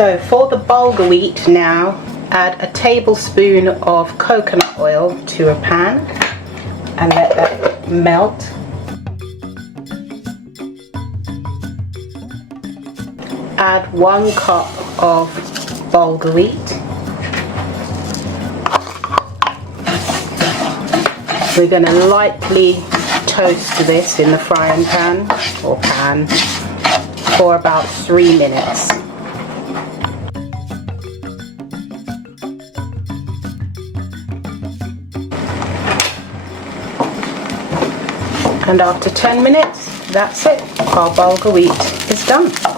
So for the bulgur wheat now, add a tablespoon of coconut oil to a pan and let that melt. Add 1 cup of bulgur wheat. We're going to lightly toast this in the frying pan or pan for about 3 minutes. And after 10 minutes, that's it. Our bulgur wheat is done.